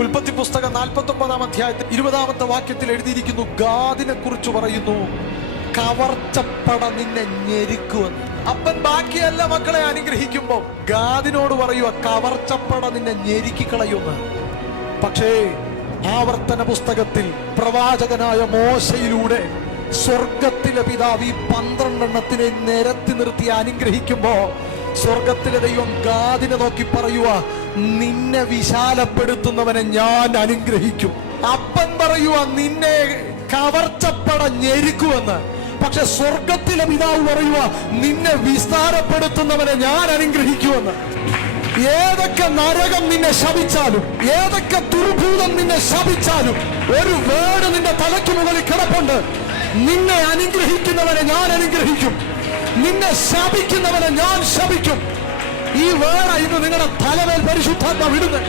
ഉൽപ്പത്തി പുസ്തകം 49-ാം അധ്യായത്തിൽ 20-ാമത്തെ വാക്യത്തിൽ എഴുതിയിരിക്കുന്നു, ഗാദിനെ കുറിച്ച് പറയുന്നു, കവർച്ചപ്പട നിന്നെ ഞെരുക്കുമെന്ന്. അപ്പൻ ബാക്കിയല്ല മക്കളെ അനുഗ്രഹിക്കുമ്പോ ഗാദിനോട് പറയുക, കവർച്ചപ്പട നിന്നെ ഞെരുക്കിക്കളയുമെന്ന്. പക്ഷേ ആവർത്തന പുസ്തകത്തിൽ പ്രവാചകനായ മോശയിലൂടെ സ്വർഗത്തിലെ പിതാവ് ഈ 12 എണ്ണത്തിനെ നിരത്തി നിർത്തി അനുഗ്രഹിക്കുമ്പോ സ്വർഗത്തിലെ ദൈവം ഗാദിനെ നോക്കി പറയുക, നിന്നെ വിശാലപ്പെടുത്തുന്നവനെ ഞാൻ അനുഗ്രഹിക്കും. അപ്പൻ പറയുക, നിന്നെ കവർച്ചപ്പട ഞെരുക്കുമെന്ന്. പക്ഷെ സ്വർഗത്തിലെ പിതാവ് പറയുക, നിന്നെ വിസ്താരപ്പെടുത്തുന്നവനെ ഞാൻ അനുഗ്രഹിക്കുമെന്ന്. ഏതൊക്കെ നരകം നിന്നെ ശപിച്ചാലും, ഏതൊക്കെ ദുർഭൂതം നിന്നെ ശപിച്ചാലും, ഒരു വേട് നിന്റെ തലയ്ക്ക് മുകളിൽ കിടപ്പുണ്ട്. നിന്നെ അനുഗ്രഹിക്കുന്നവനെ ഞാൻ അനുഗ്രഹിക്കും, നിന്നെ ശപിക്കുന്നവനെ ഞാൻ ശപിക്കും. ഈ വേട ഇന്ന് നിങ്ങളുടെ തലമേൽ പരിശുദ്ധാത്മാവ് വിടുന്നത്.